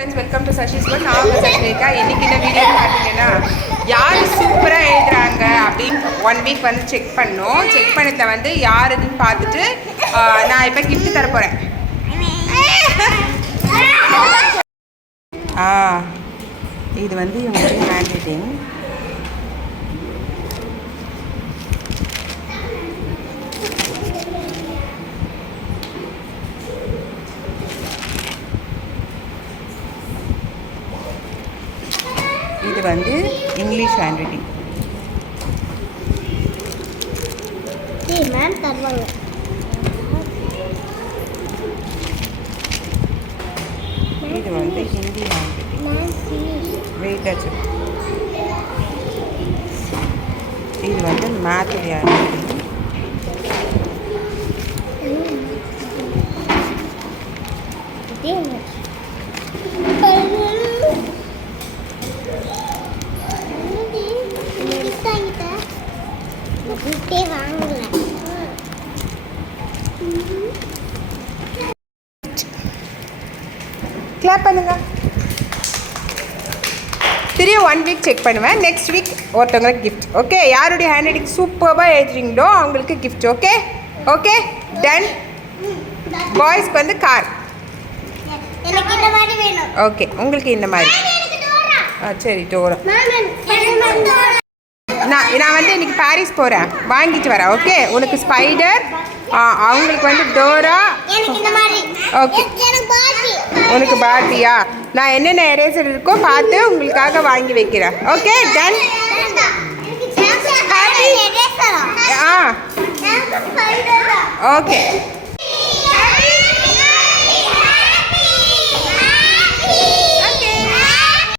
Friends, welcome to சஷிஸ் ஒன். நான் உங்கள் சஷ்மிகா. இன்றைக்கி இந்த வீடியோ பார்த்தீங்கன்னா யார் சூப்பராக எழுதுறாங்க அப்படின்னு 1 வீக் வந்து செக் பண்ணோம். செக் பண்ணதில் வந்து யாருன்னு பார்த்துட்டு நான் இப்போ கிஃப்ட் தர போகிறேன். இது வந்து இவங்களுடைய ஹேண்ட் ரைட்டிங். இது வந்து இங்கிலீஷ் ஹேண்ட் ரைட்டிங். மேம் தருவாங்க. இது வந்து ஹிந்தி ஹேண்ட் ரைட்டிங். வெயிட் ஆச்சு. இது வந்து மேத்துடைய ஹேண்ட் ரைட்டிங். கிளாப் பண்ணுங்க. திரும்ப 1 வீக் செக் பண்ணுவேன். நெக்ஸ்ட் வீக் ஒருத்தவங்களுக்கு கிஃப்ட். ஓகே, யாருடைய ஹேண்ட் ரைட்டிங் சூப்பராக எழுதுறீங்களோ அவங்களுக்கு கிஃப்ட். Okay okay done. பாய்ஸ்க்கு வந்து கார். ஓகே, உங்களுக்கு இந்த மாதிரி. சரி, டோரா. நான் வந்து இன்னைக்கு பாரிஸ் போகிறேன், வாங்கிட்டு வரேன். ஓகே, உனக்கு ஸ்பைடர், அவங்களுக்கு வந்து டோரா. ஓகே, உனக்கு பார்பியா? நான் என்னென்ன எரேசர் இருக்கோ பார்த்து உங்களுக்காக வாங்கி வைக்கிறேன். Okay done. ஓகே.